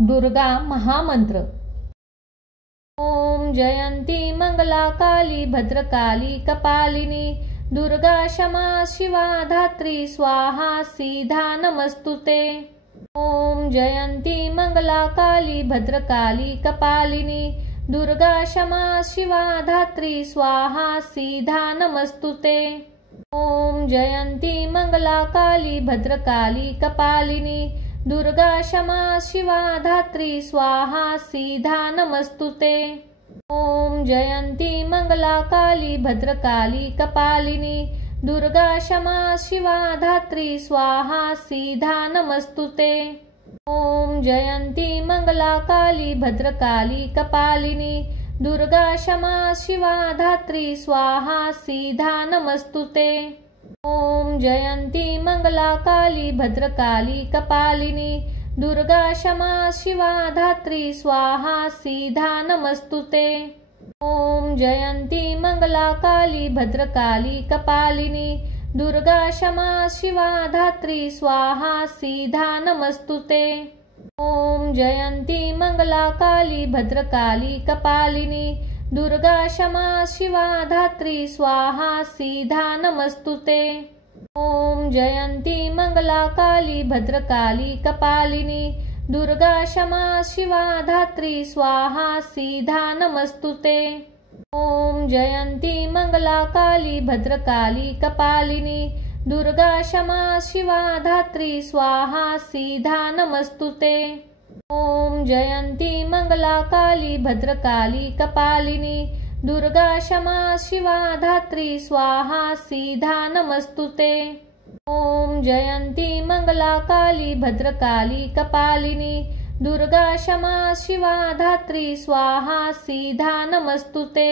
दुर्गा महामंत्र। ओम जयंती मंगला काली भद्रकाली कपालिनी दुर्गा क्षमा शिवा धात्री स्वाहा सीधा नमस्तुते। ओम जयंती मंगला काली भद्रकाली कपालिनी दुर्गा क्षमा शिवा धात्री स्वाहा सीधा नमस्तुते। ओम जयंती मंगला काली भद्रकाली कपालिनी दुर्गा क्षमा शिवा धात्री स्वाहा सीधा नमस्तुते। ओम जयंती मंगला काली भद्रकाली कपालिनी दुर्गा क्षमा शिवा धात्री स्वाहा सीधा नमस्तुते। ओम जयंती मंगला काली भद्रकाली कपालिनी दुर्गा क्षमा शिवा धात्री स्वाहा सीधा नमस्तुते। ओम जयंती मंगला काली भद्रकाली कपालिनी दुर्गा क्षमा शिवा धात्री स्वाहा सीधा नमस्तुते। ओम जयंती मंगला काली भद्रकाली कपालिनी दुर्गा क्षमा शिवा धात्री स्वाहा सीधा नमस्तुते। ओम जयंती मंगला काली भद्रकाली कपालिनी दुर्गा क्षमा शिवा धात्री स्वाहा सीधा नमस्तुते। ओम जयंती मंगला काली भद्रकाली कपालिनी दुर्गा क्षमा शिवा धात्री स्वाहा सीधा नमस्तुते। ओम जयंती मंगला काली भद्रकाली कपालिनी दुर्गा क्षमा शिवा धात्री स्वाहा सीधा नमस्तुते। ओम जयंती मंगला काली भद्रकाली कपालिनी दुर्गा क्षमा शिवा धात्री स्वाहा सीधा नमस्तुते। ओम जयंती मंगला काली भद्रकाली कपालिनी दुर्गा क्षमा शिवा धात्री स्वाहा सीधा नमस्तुते।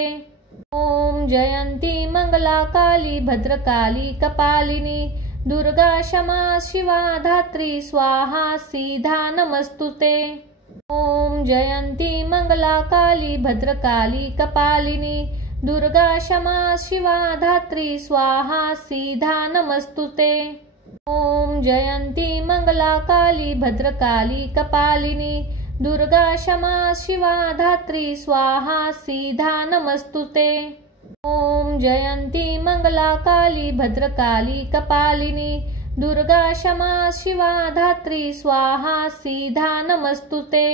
ओम जयंती मंगला काली भद्रकाली कपालिनी दुर्गा क्षमा शिवा धात्री स्वाहा सीधा नमस्तुते। ओम जयंती मंगला काली भद्रकाली कपालिनी दुर्गा क्षमा शिवा धात्री स्वाहा सीधा नमस्तुते। ओम जयंती मंगला काली भद्रकाली कपालिनी दुर्गा क्षमा शिवा धात्री स्वाहा सीधा नमस्तुते। ओम जयंती मंगला काली भद्रकाली कपालिनी दुर्गा क्षमा शिवा धात्री स्वाहा सीधा नमस्तुते।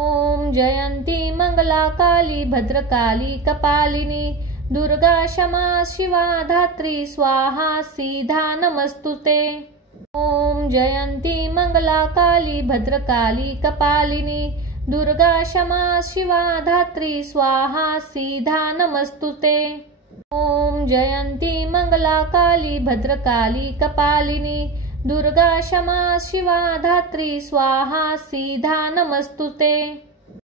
ओम जयंती मंगला काली भद्रकाली कपालिनी दुर्गा क्षमा शिवा धात्री स्वाहा सीधा नमस्तुते। ओम जयंती मंगला काली भद्रकाली कपालिनी दुर्गा क्षमा शिवा धात्री स्वाहा सीधा नमस्तुते। ओम जयंती मंगला काली भद्रकाली कपालिनी दुर्गा क्षमा शिवा धात्री स्वाहा सीधा नमस्तुते।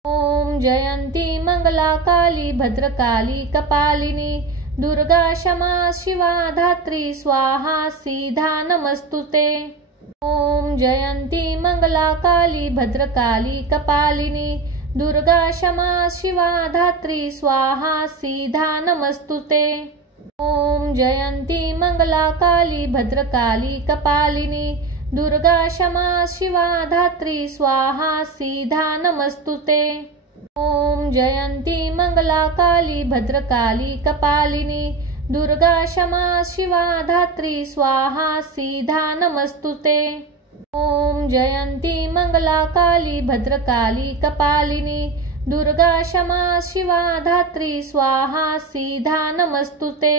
ओम जयंती मंगला काली भद्रकाली कपालिनी दुर्गा क्षमा शिवा धात्री स्वाहा सीधा नमस्तुते। ओम जयंती मंगला काली भद्रकाली कपालिनी दुर्गा क्षमा शिवा धात्री स्वाहा सीधा नमस्तुते। ओम जयंती मंगला काली भद्रकाली कपालिनी दुर्गा क्षमा शिवा धात्री स्वाहा सीधा नमस्तुते। ओम जयंती मंगला काली भद्रकाली कपालिनी दुर्गा क्षमा शिवा धात्री स्वाहा सीधा नमस्तुते। ओम जयंती मंगला काली भद्रकाली कपालिनी दुर्गा क्षमा शिवा धात्री स्वाहा सीधा नमस्तुते।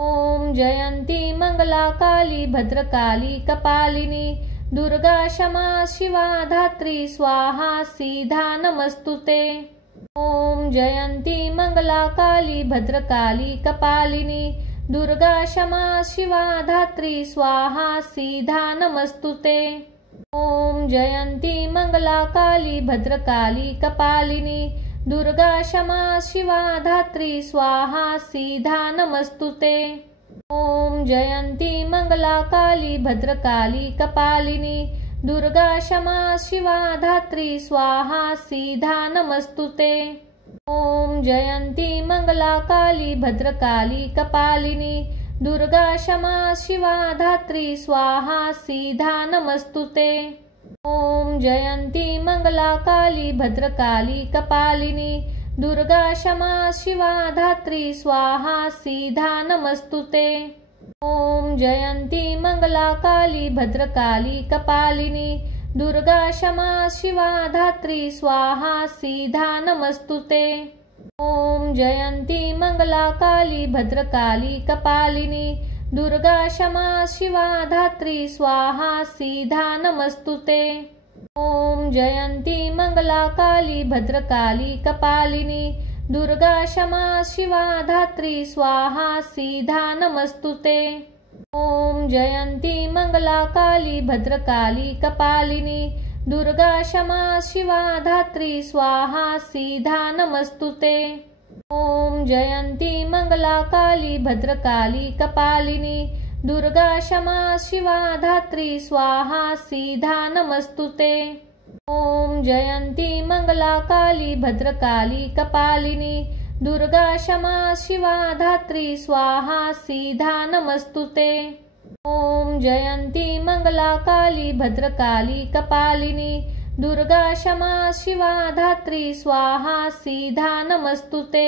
ओम जयंती मंगला काली भद्रकाली कपालिनी दुर्गा क्षमा शिवा धात्री स्वाहा सीधा नमस्तुते। ओम जयंती मंगला काली भद्रकाली कपालिनी दुर्गा क्षमा शिवा धात्री स्वाहा सीधा नमस्तुते। ओम जयंती मंगला काली भद्रकाली कपालिनी दुर्गा क्षमा शिवा धात्री स्वाहा सीधा नमस्तुते। ओम जयंती मंगला काली भद्रकाली कपालिनी दुर्गा क्षमा शिवा धात्री स्वाहा सीधा नमस्तुते। ओम जयंती मंगला काली भद्रकाली कपालिनी दुर्गा क्षमा शिवा धात्री स्वाहा सीधा नमस्तुते। ॐ जयन्ती मंगला काली भद्रकाली कपालिनी दुर्गा क्षमा शिवा धात्री स्वाहा सीधा नमस्तुते। ॐ जयन्ती मंगला काली भद्रकाली कपालिनी दुर्गा क्षमा शिवा धात्री स्वाहा सीधा नमस्तुते। ॐ जयन्ती मंगला काली भद्रकाली कपालिनी दुर्गा क्षमा शिवा धात्री स्वाहा सीधा नमस्तुते। ॐ जयन्ती मंगला काली भद्रकाली कपालिनी दुर्गा क्षमा शिवा धात्री स्वाहा सीधा नमस्तुते। ॐ जयन्ती मंगला काली भद्रकाली कपालिनी दुर्गा क्षमा शिवा धात्री स्वाहा सीधा नमस्तुते। ॐ जयन्ती मंगला काली भद्रकाली कपालिनी दुर्गा क्षमा शिवा धात्री स्वाहा सीधा नमस्तुते। ॐ जयन्ती मंगला काली भद्रकाली कपालिनी दुर्गा क्षमा शिवा धात्री स्वाहा सीधा नमस्तुते। ॐ जयन्ती मंगला काली भद्रकाली कपालिनी दुर्गा क्षमा शिवा धात्री स्वाहा सीधा नमस्तुते।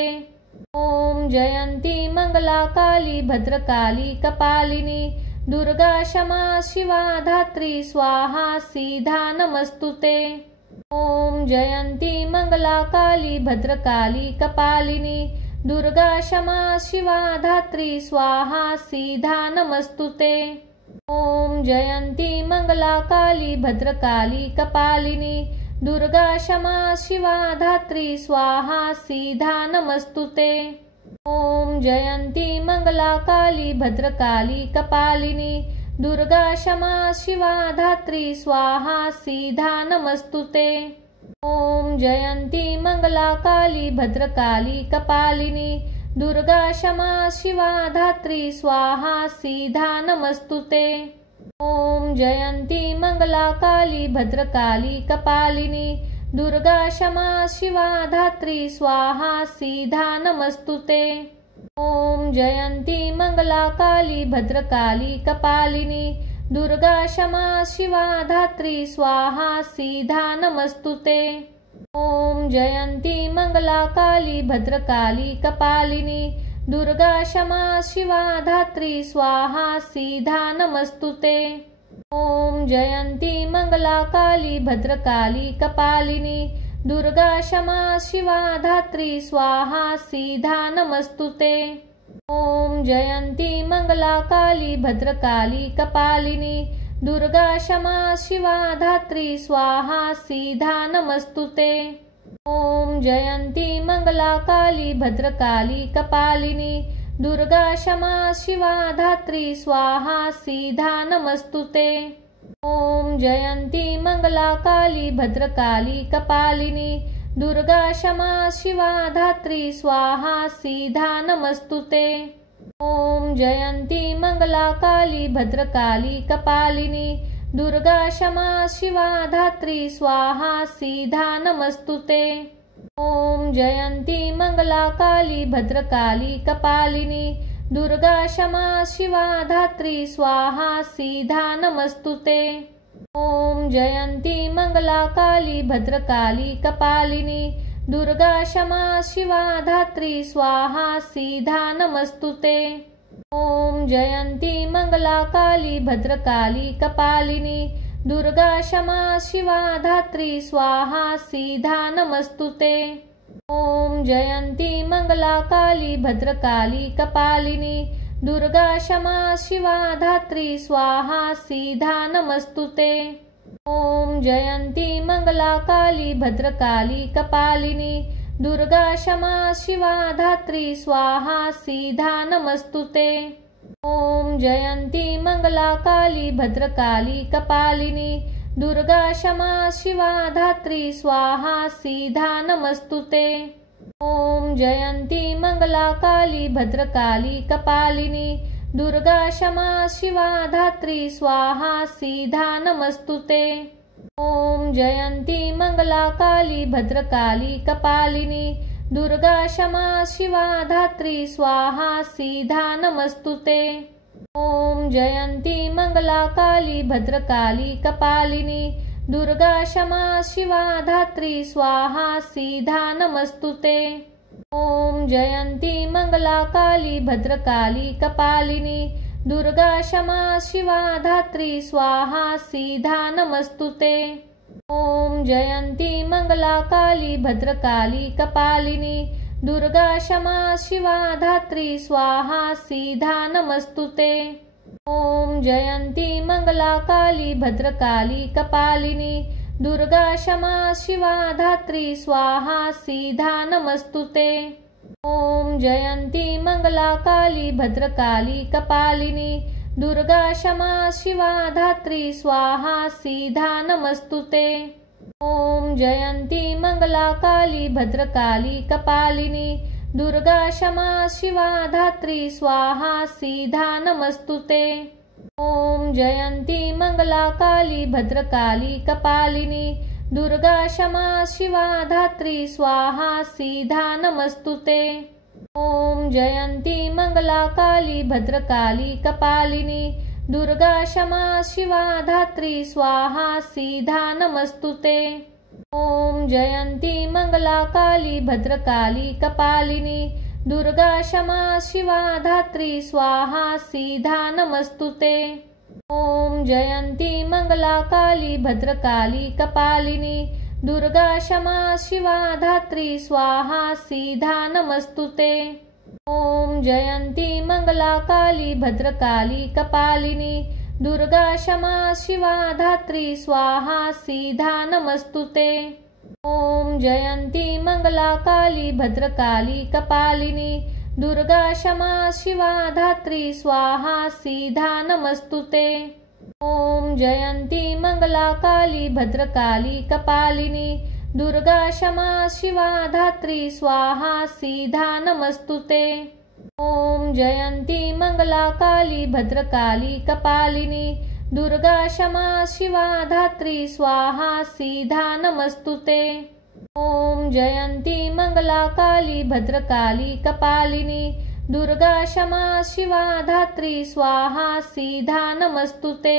ॐ जयन्ती मंगला काली भद्रकाली कपालिनी दुर्गा क्षमा शिवा धात्री स्वाहा सीधा नमस्तुते। ॐ जयन्ती मंगला काली भद्रकाली कपालिनी दुर्गा क्षमा शिवा धात्री स्वाहा सीधा नमस्तुते। ॐ जयन्ती मंगला काली भद्रकाली कपालिनी दुर्गा क्षमा शिवा धात्री स्वाहा सीधा नमस्तुते। ॐ जयन्ती मंगला काली भद्रकाली कपालिनी दुर्गा क्षमा शिवा धात्री स्वाहा सीधा नमस्तुते। ॐ जयन्ती मंगला काली भद्रकाली कपालिनी दुर्गा क्षमा शिवा धात्री स्वाहा सीधा नमस्तुते। ॐ जयन्ती मंगला काली भद्रकाली कपालिनी दुर्गा क्षमा शिवा धात्री स्वाहा सीधा नमस्तुते। ॐ जयन्ती मंगला काली भद्रकाली कपालिनी दुर्गा क्षमा शिवा धात्री स्वाहा सीधा नमस्तुते। ॐ जयन्ती मंगला काली भद्रकाली कपालिनी दुर्गा क्षमा शिवा धात्री स्वाहा सीधा नमस्तुते। ॐ जयन्ती मंगला काली भद्रकाली कपालिनी दुर्गा क्षमा शिवा धात्री स्वाहा सीधा नमस्तुते। ॐ जयन्ती मंगला काली भद्रकाली कपालिनी दुर्गा क्षमा शिवा धात्री स्वाहा सीधा नमस्तुते। ॐ जयन्ती मंगला काली भद्रकाली कपालिनी दुर्गा क्षमा शिवा धात्री स्वाहा सीधा नमस्तुते। ॐ जयन्ती मंगला काली भद्रकाली कपालिनी दुर्गा क्षमा शिवा धात्री स्वाहा सीधा नमस्तुते। ॐ जयन्ती मंगला काली भद्रकाली कपालिनी दुर्गा क्षमा शिवा धात्री स्वाहा सीधा नमस्तुते। ॐ जयन्ती मंगला काली भद्रकाली कपालिनी दुर्गा क्षमा शिवा धात्री स्वाहा सीधा नमस्तुते। ॐ जयन्ती मंगला काली भद्रकाली कपालिनी दुर्गा क्षमा शिवा धात्री स्वाहा सीधा नमस्तुते। ॐ जयन्ती मंगला काली भद्रकाली कपालिनी दुर्गा क्षमा शिवा धात्री स्वाहा सीधा नमस्तुते। ॐ जयन्ती मंगला काली भद्रकाली कपालिनी दुर्गा क्षमा शिवा धात्री स्वाहा सीधा नमस्तुते। ॐ जयन्ती मंगला काली भद्रकाली कपालिनी दुर्गा क्षमा शिवा धात्री स्वाहा सीधा नमस्तुते। ॐ जयन्ती मंगला काली भद्रकाली कपालिनी दुर्गा क्षमा शिवा धात्री स्वाहा सीधा नमस्तुते। ॐ जयन्ती मंगला काली भद्रकाली कपालिनी दुर्गा क्षमा शिवा धात्री स्वाहा सीधा नमस्तुते। ॐ जयन्ती मंगला काली भद्रकाली कपालिनी दुर्गा क्षमा शिवा धात्री स्वाहा सीधा नमस्तुते। ॐ जयन्ती मंगला काली भद्रकाली कपालिनी दुर्गा क्षमा शिवा धात्री स्वाहा सीधा नमस्तुते। ओम जयंती मंगला काली भद्रकाली कपालिनी दुर्गा क्षमा शिवा धात्री स्वाहा सीधा नमस्तुते। ओम जयंती मंगला काली भद्रकाली कपालिनी दुर्गा क्षमा शिवा धात्री स्वाहा सीधा नमस्तुते। ओम जयंती मंगला काली भद्रकाली कपालिनी दुर्गा क्षमा शिवा धात्री स्वाहा सीधा नमस्तुते। ओम जयंती मंगला काली भद्रकाली कपालिनी दुर्गा क्षमा शिवा धात्री स्वाहा सीधा नमस्तुते। ओम जयंती मंगला काली भद्रकाली कपालिनी दुर्गा क्षमा शिवा धात्री स्वाहा सीधा नमस्तुते। ओम जयंती मंगला काली भद्रकाली कपालिनी दुर्गा क्षमा शिवा धात्री स्वाहा सीधा नमस्तुते। ओम जयंती मंगला काली भद्रकाली कपालिनी दुर्गा क्षमा शिवा धात्री स्वाहा सीधा नमस्तुते। ओम जयंती मंगला काली भद्रकाली कपालिनी दुर्गा क्षमा शिवा धात्री स्वाहा सीधा नमस्तुते। ओम जयंती मंगला काली भद्रकाली कपालिनी दुर्गा क्षमा शिवा धात्री स्वाहा सीधा नमस्तुते। ओम जयंती मंगला काली भद्रकाली कपालिनी दुर्गा क्षमा शिवा धात्री स्वाहा सीधा नमस्तुते। ओम जयंती मंगला काली भद्रकाली कपालिनी दुर्गा क्षमा शिवा धात्री स्वाहा सीधा नमस्तुते। ओम जयंती मंगला काली भद्रकाली कपालिनी दुर्गा क्षमा शिवा धात्री स्वाहा सीधा नमस्तुते। ओम जयंती मंगला काली भद्रकाली कपालिनी दुर्गा क्षमा शिवा धात्री स्वाहा सीधा नमस्तुते। ओम जयंती मंगला काली भद्रकाली कपालिनी दुर्गा क्षमा शिवा धात्री स्वाहा सीधा नमस्तुते।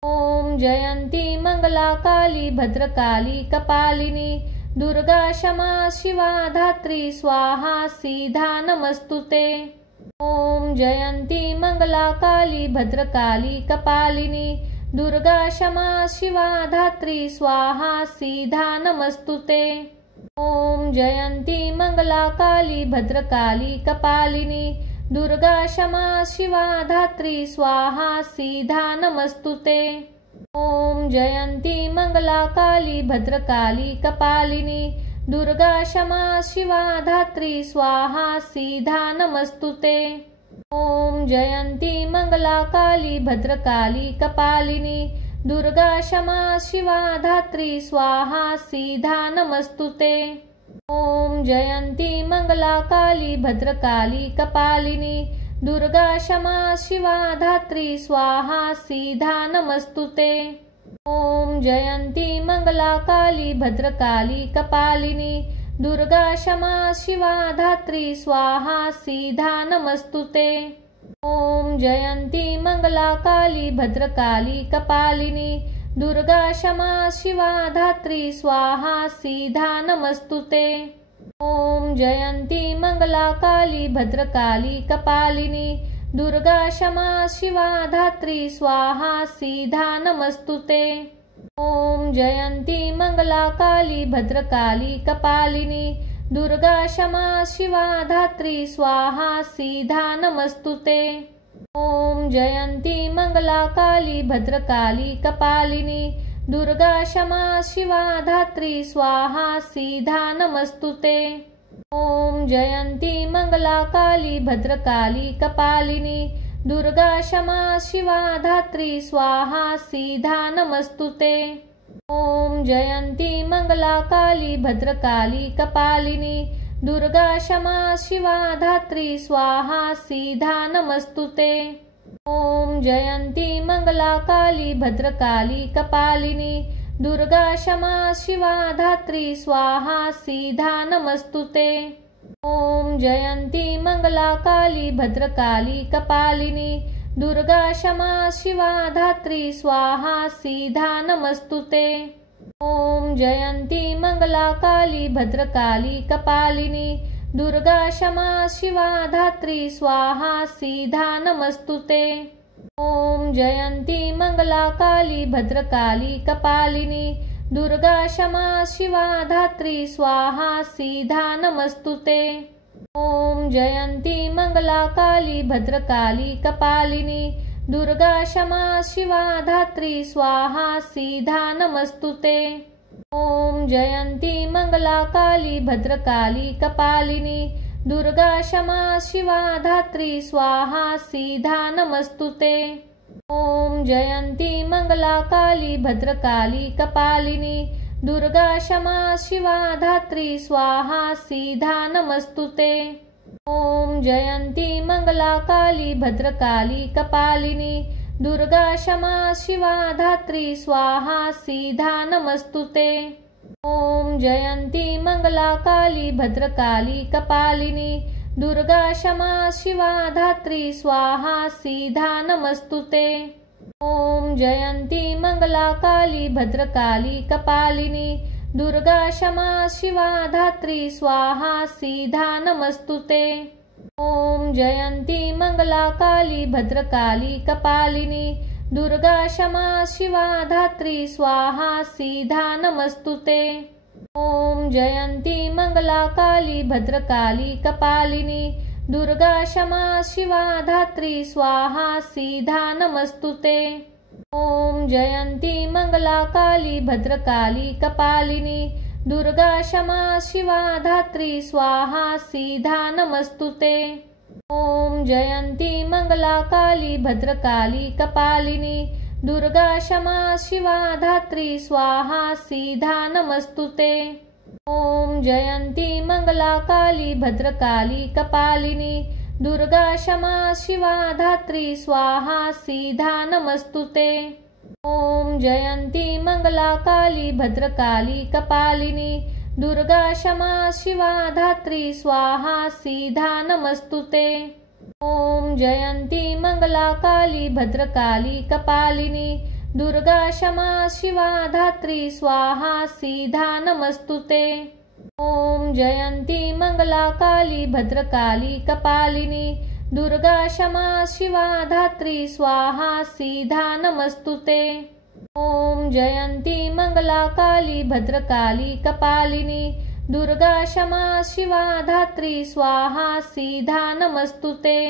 ओम जयंती मंगला काली भद्रकाली कपालिनी दुर्गा क्षमा शिवा धात्री स्वाहा सीधा नमस्तुते। ओम जयंती मंगला काली भद्रकाली कपालिनी दुर्गा क्षमा शिवा धात्री स्वाहा सीधा नमस्तुते। ओम जयंती मंगला काली भद्रकाली कपालिनी दुर्गा क्षमा शिवा धात्री स्वाहा सीधा नमस्तुते। ओम जयंती मंगला काली भद्रकाली कपालिनी दुर्गा क्षमा शिवा धात्री स्वाहा सीधा नमस्तुते। ओम जयंती मंगला काली भद्रकाली कपालिनी दुर्गा क्षमा शिवा धात्री स्वाहा सीधा नमस्तुते। ओम जयंती मंगला काली भद्रकाली कपालिनी दुर्गा क्षमा शिवा धात्री स्वाहा सीधा नमस्तुते। ओम जयंती मंगला काली भद्रकाली कपालिनी दुर्गा क्षमा शिवा धात्री स्वाहा सीधा नमस्तुते। ओम जयंती मंगला काली भद्रकाली कपालिनी दुर्गा क्षमा शिवा धात्री स्वाहा सीधा नमस्तुते। ओम जयंती मंगला काली भद्रकाली कपालिनी दुर्गा क्षमा शिवा धात्री स्वाहा सीधा नमस्तुते। ओम जयंती मंगला काली भद्रकाली कपालिनी दुर्गा क्षमा शिवा धात्री स्वाहा सीधा नमस्तुते। ओम जयंती मंगला काली भद्रकाली कपालिनी दुर्गा क्षमा शिवा धात्री स्वाहा सीधा नमस्तुते। ओम जयंती मंगला काली भद्रकाली कपालिनी दुर्गा क्षमा शिवा धात्री स्वाहा सीधा नमस्तुते। ओम जयंती मंगला काली भद्रकाली कपालिनी दुर्गा क्षमा शिवा धात्री स्वाहा सीधा नमस्तुते। ओम जयंती मंगला काली भद्रकाली कपालिनी दुर्गा क्षमा शिवा धात्री स्वाहा सीधा नमस्तुते। ओम जयंती मंगला काली भद्रकाली कपालिनी दुर्गा क्षमा शिवा धात्री स्वाहा सीधा नमस्तुते। ओम जयंती मंगला काली भद्रकाली कपालिनी दुर्गा क्षमा शिवा धात्री स्वाहा सीधा नमस्तुते। ओम जयंती मंगला काली भद्रकाली कपालिनी दुर्गा क्षमा शिवा धात्री स्वाहा सीधा नमस्तुते। ओम जयंती मंगला काली भद्रकाली कपालिनी दुर्गा क्षमा शिवा धात्री स्वाहा सीधा नमस्तुते। ओम जयंती मंगला काली भद्रकाली कपालिनी दुर्गा क्षमा शिवा धात्री स्वाहा सीधा नमस्तुते। ओम जयंती मंगला काली भद्रकाली कपालिनी दुर्गा क्षमा शिवा धात्री स्वाहा सीधा नमस्तुते। ओम जयंती मंगला काली भद्रकाली कपालिनी दुर्गा क्षमा शिवा धात्री स्वाहा सीधा नमस्तुते। ओम जयंती मंगला काली भद्रकाली कपालिनी दुर्गा क्षमा शिवा धात्री स्वाहा सीधा नमस्तुते। ओम जयंती मंगला काली भद्रकाली कपालिनी दुर्गा क्षमा शिवा धात्री स्वाहा सीधा नमस्तुते। ओम जयंती मंगला काली भद्रकाली कपालिनी दुर्गा क्षमा शिवा धात्री स्वाहा सीधा नमस्तुते। ओम जयंती मंगला काली भद्रकाली कपालिनी दुर्गा क्षमा शिवा धात्री स्वाहा सीधा नमस्तुते। ओम जयंती मंगला काली भद्रकाली कपालिनी दुर्गा क्षमा शिवा धात्री स्वाहा सीधा नमस्तुते। ओम जयंती मंगला काली भद्रकाली कपालिनी दुर्गा क्षमा शिवा धात्री स्वाहा सीधा नमस्तुते। ओम जयंती मंगला काली भद्रकाली कपालिनी दुर्गा क्षमा शिवा धात्री स्वाहा सीधा नमस्तुते। ओम जयंती मंगला काली भद्रकाली कपालिनी दुर्गा क्षमा शिवा धात्री स्वाहा सीधा नमस्तुते। ओम जयंती मंगला काली भद्रकाली कपालिनी दुर्गा क्षमा शिवा धात्री स्वाहा सीधा नमस्तुते। ओम जयंती मंगला काली भद्रकाली कपालिनी दुर्गा क्षमा शिवा धात्री स्वाहा सीधा नमस्तुते। ओम जयंती मंगला काली भद्रकाली कपालिनी दुर्गा क्षमा शिवा धात्री स्वाहा सीधा नमस्तुते।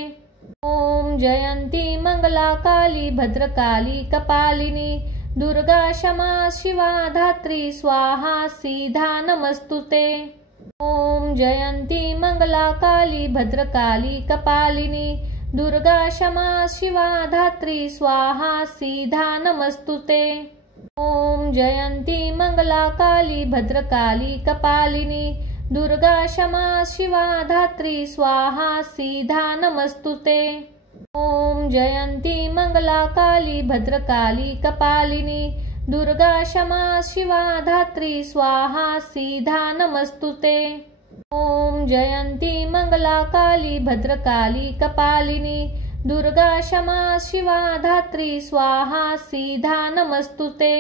ओम जयंती मंगला काली भद्रकाली कपालिनी दुर्गा क्षमा शिवा धात्री स्वाहा सीधा नमस्तुते। ओम जयंती मंगला काली भद्रकाली कपालिनी दुर्गा क्षमा शिवा धात्री स्वाहा सीधा नमस्तुते। ओम जयंती मंगला काली भद्रकाली कपालिनी दुर्गा क्षमा शिवा धात्री स्वाहा सीधा नमस्तुते। ओम जयंती मंगला काली भद्रकाली कपालिनी दुर्गा क्षमा शिवा धात्री स्वाहा सीधा नमस्तुते। ओम जयंती मंगला काली भद्रकाली कपालिनी दुर्गा क्षमा शिवा धात्री स्वाहा सीधा नमस्तुते।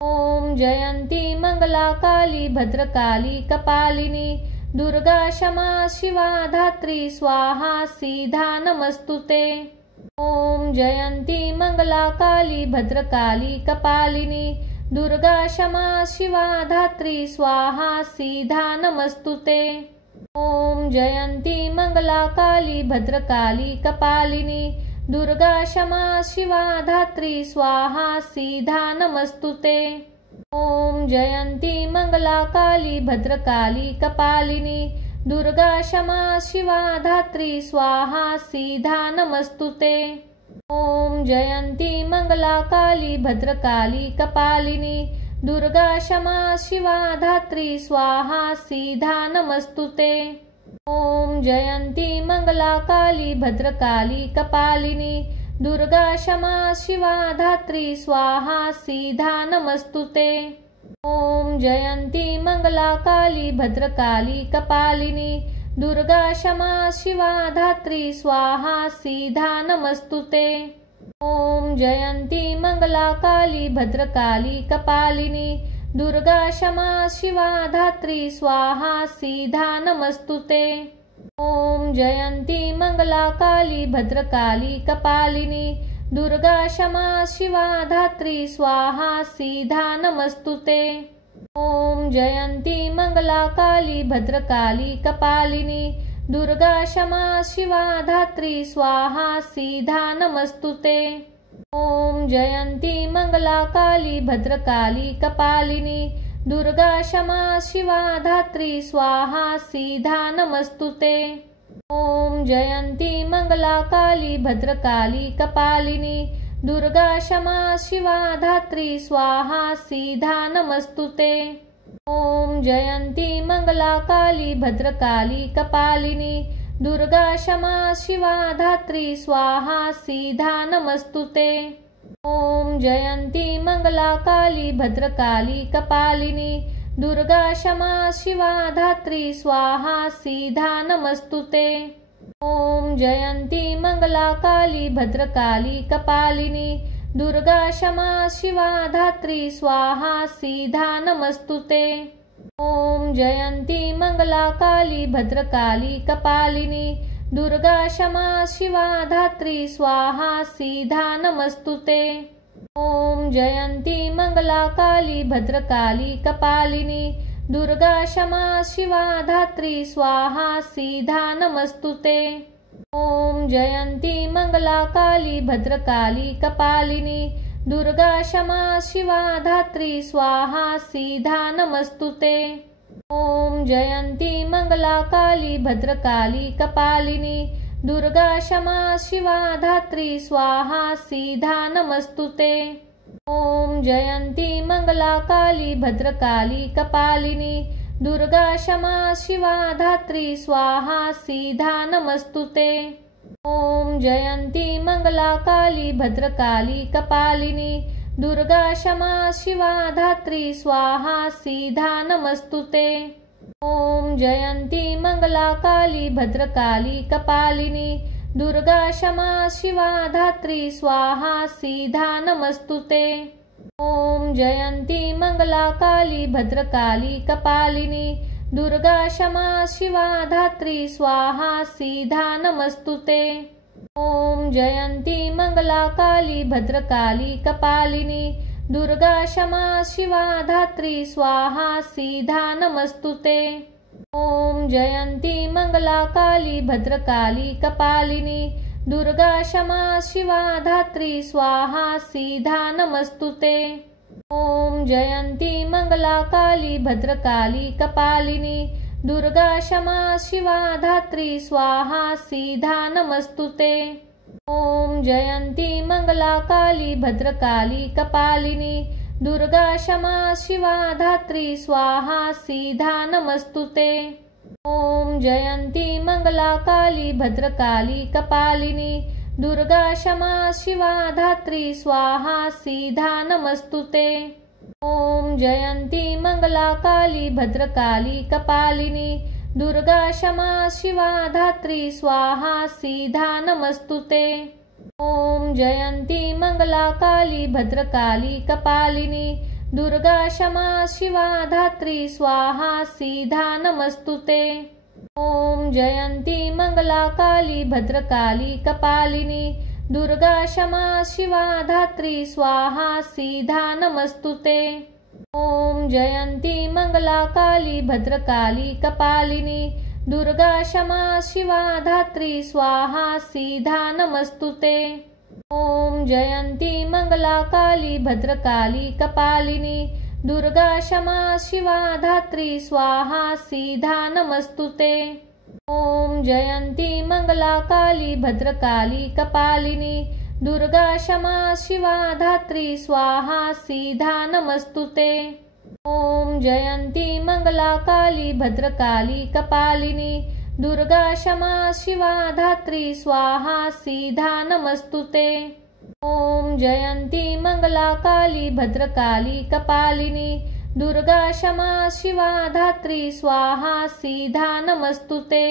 ओम जयंती मंगला काली भद्रकाली कपालिनी दुर्गा क्षमा शिवा धात्री स्वाहा सीधा नमस्तुते। ओम जयंती मंगला काली भद्रकाली कपालिनी दुर्गा क्षमा शिवा धात्री स्वाहा सीधा नमस्तुते। ओम जयंती मंगला काली भद्रकाली कपालिनी दुर्गा क्षमा शिवा धात्री स्वाहा सीधा नमस्तुते। ओम जयंती मंगला काली भद्रकाली कपालिनी दुर्गा क्षमा शिवा धात्री स्वाहा सीधा नमस्तुते। ओम जयंती मंगला काली भद्रकाली कपालिनी दुर्गा क्षमा शिवा धात्री स्वाहा सीधा नमस्तुते। ओम जयंती मंगला काली भद्रकाली कपालिनी दुर्गा क्षमा शिवा धात्री स्वाहा सीधा नमस्तुते। ओम जयंती मंगला काली भद्रकाली कपालिनी दुर्गा क्षमा शिवा धात्री स्वाहा सीधा नमस्तुते। ओम जयंती मंगला काली भद्रकाली कपालिनी दुर्गा क्षमा शिवा धात्री स्वाहा सीधा नमस्तुते। ओम जयंती मंगला काली भद्रकाली कपालिनी दुर्गा क्षमा शिवा धात्री स्वाहा सीधा नमस्तुते। ओम जयंती मंगला काली भद्रकाली कपालिनी दुर्गा क्षमा शिवा धात्री स्वाहा सीधा नमस्तुते। ओम जयंती मंगला काली भद्रकाली कपालिनी दुर्गा क्षमा शिवा धात्री स्वाहा सीधा नमस्तुते। ओम जयंती मंगला काली भद्रकाली कपालिनी दुर्गा क्षमा शिवा धात्री स्वाहा सीधा नमस्तुते। ओम जयंती मंगला काली भद्रकाली कपालिनी दुर्गा क्षमा शिवा धात्री स्वाहा सीधा नमस्तुते। ओम जयंती मंगला काली भद्रकाली कपालिनी दुर्गा क्षमा शिवा धात्री स्वाहा सीधा नमस्तुते। ओम जयंती मंगला काली भद्रकाली कपालिनी दुर्गा क्षमा शिवा धात्री स्वाहा सीधा नमस्तुते। ओम जयंती मंगला काली भद्रकाली कपालिनी दुर्गा क्षमा शिवा धात्री स्वाहा सीधा नमस्तुते। ओम जयंती मंगला काली भद्रकाली कपालिनी दुर्गा क्षमा शिवा धात्री स्वाहा सीधा नमस्तुते। ओम जयंती मंगला काली भद्रकाली कपालिनी दुर्गा क्षमा शिवा धात्री स्वाहा सीधा नमस्तुते। ओम जयंती मंगला काली भद्रकाली कपालिनी दुर्गा क्षमा शिवा धात्री स्वाहा सीधा नमस्तुते। ओम जयंती मंगला काली भद्रकाली कपालिनी दुर्गा क्षमा शिवा धात्री स्वाहा सीधा नमस्तुते। ओम जयंती मंगला काली भद्रकाली कपालिनी दुर्गा क्षमा शिवा धात्री स्वाहा सीधा नमस्तुते। ओम जयंती मंगला काली भद्रकाली कपालिनी दुर्गा क्षमा शिवा धात्री स्वाहा सीधा नमस्तुते। ओम जयंती मंगला काली भद्रकाली कपालिनी दुर्गा क्षमा शिवा धात्री स्वाहा सीधा नमस्तुते। ओम जयंती मंगला काली भद्रकाली कपालिनी दुर्गा क्षमा शिवा धात्री स्वाहा सीधा नमस्तुते। ओम जयंती मंगला काली भद्रकाली कपालिनी दुर्गा क्षमा शिवा धात्री स्वाहा सीधा नमस्तुते। ओम जयंती मंगला काली भद्रकाली कपालिनी दुर्गा क्षमा शिवा धात्री स्वाहा सीधा नमस्तुते। ओम जयंती मंगला काली भद्रकाली कपालिनी दुर्गा क्षमा शिवा धात्री स्वाहा सीधा नमस्तुते। ओम जयंती मंगला काली भद्रकाली कपालिनी दुर्गा क्षमा शिवा धात्री स्वाहा सीधा नमस्तुते। ओम जयंती मंगला काली भद्रकाली कपालिनी दुर्गा क्षमा शिवा धात्री स्वाहा सीधा नमस्तुते। ओम जयंती मंगला काली भद्रकाली कपालिनी दुर्गा क्षमा शिवा धात्री स्वाहा सीधा नमस्तुते। ओम जयंती मंगला काली भद्रकाली कपालिनी दुर्गा क्षमा शिवा धात्री स्वाहा सीधा नमस्तुते। ओम जयंती मंगला काली भद्रकाली कपालिनी दुर्गा क्षमा शिवा धात्री स्वाहा सीधा नमस्तुते। ओम जयंती मंगला काली भद्रकाली कपालिनी दुर्गा क्षमा शिवा धात्री स्वाहा सीधा नमस्तुते। ओम जयंती मंगला काली भद्रकाली कपालिनी दुर्गा क्षमा शिवा धात्री स्वाहा सीधा नमस्तुते। ओम जयंती मंगला काली भद्रकाली कपालिनी दुर्गा क्षमा शिवा धात्री स्वाहा सीधा नमस्तुते। ओम जयंती मंगला काली भद्रकाली कपालिनी दुर्गा क्षमा शिवा धात्री स्वाहा सीधा नमस्तुते।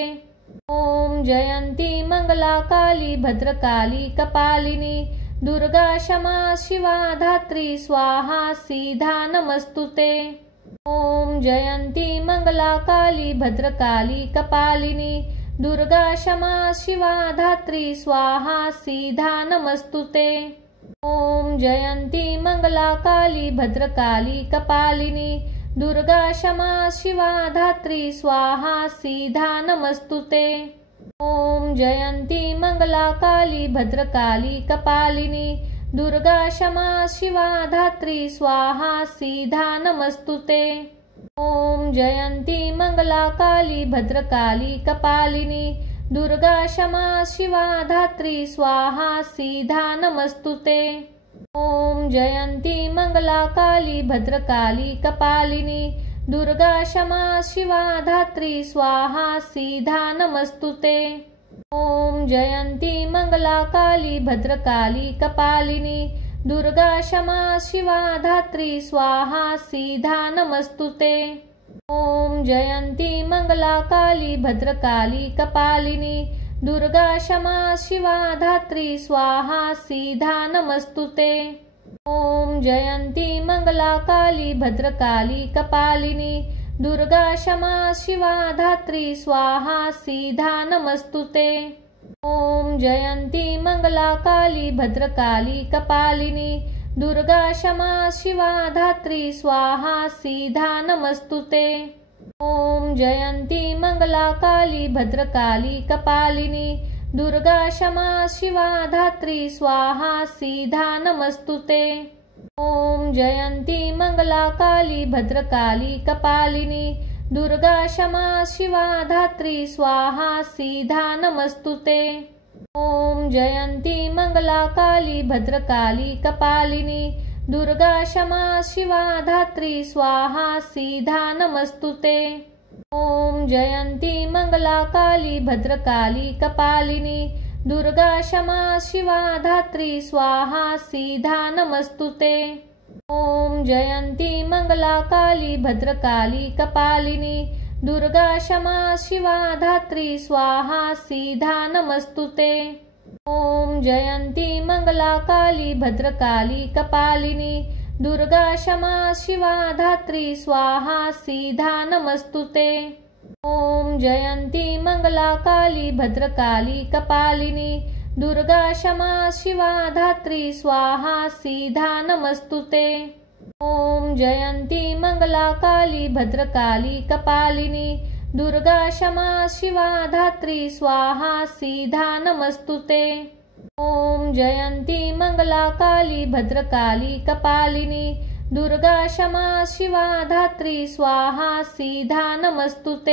ओम जयंती मंगला काली भद्रकाली कपालिनी दुर्गा क्षमा शिवा धात्री स्वाहा सीधा नमस्तुते। ओम जयंती मंगला काली भद्रकाली कपालिनी दुर्गा क्षमा शिवा धात्री स्वाहा सीधा नमस्तुते। ओम जयंती मंगला काली भद्रकाली कपालिनी दुर्गा क्षमा शिवा धात्री स्वाहा सीधा नमस्तुते। ओम जयंती मंगला काली भद्रकाली कपालिनी दुर्गा क्षमा शिवा धात्री स्वाहा सीधा नमस्तुते। ओम जयंती मंगला काली भद्रकाली कपालिनी दुर्गा क्षमा शिवा धात्री स्वाहा सीधा नमस्तुते। ओम जयंती मंगला काली भद्रकाली कपालिनी दुर्गा क्षमा शिवा धात्री स्वाहा सीधा नमस्तुते। ओम जयंती मंगला काली भद्रकाली कपालिनी दुर्गा क्षमा शिवा धात्री स्वाहा सीधा नमस्तुते। ओम जयंती मंगला काली भद्रकाली कपालिनी दुर्गा क्षमा शिवा धात्री स्वाहा सीधा नमस्तुते। ओम जयंती मंगला काली भद्रकाली कपालिनी दुर्गा क्षमा शिवा धात्री स्वाहा सीधा नमस्तुते। ओम जयंती मंगला काली भद्रकाली कपालिनी दुर्गा क्षमा शिवा धात्री स्वाहा सीधा नमस्तुते। ओम जयंती मंगला काली भद्रकाली कपालिनी दुर्गा क्षमा शिवा धात्री स्वाहा सीधा नमस्तुते। ओम जयंती मंगला काली भद्रकाली कपालिनी दुर्गा क्षमा शिवा धात्री स्वाहा सीधा नमस्तुते। ओम जयंती मंगला काली भद्रकाली कपालिनी दुर्गा क्षमा शिवा धात्री स्वाहा सीधा नमस्तुते। ओम जयंती मंगला काली भद्रकाली कपालिनी दुर्गा क्षमा शिवा धात्री स्वाहा सीधा नमस्तुते। ओम जयंती मंगला काली भद्रकाली कपालिनी दुर्गा क्षमा शिवा धात्री स्वाहा सीधा नमस्तुते। ओम जयंती मंगला काली भद्रकाली कपालिनी दुर्गा क्षमा शिवा धात्री स्वाहा सीधा नमस्तुते। ओम जयंती मंगला काली भद्रकाली कपालिनी दुर्गा क्षमा शिवा धात्री स्वाहा सीधा नमस्तुते। ओम जयंती मंगला काली भद्रकाली कपालिनी दुर्गा क्षमा शिवा धात्री स्वाहा सीधा नमस्तुते। ओम जयंती मंगला काली भद्रकाली कपालिनी दुर्गा क्षमा शिवा धात्री स्वाहा सीधा नमस्तुते।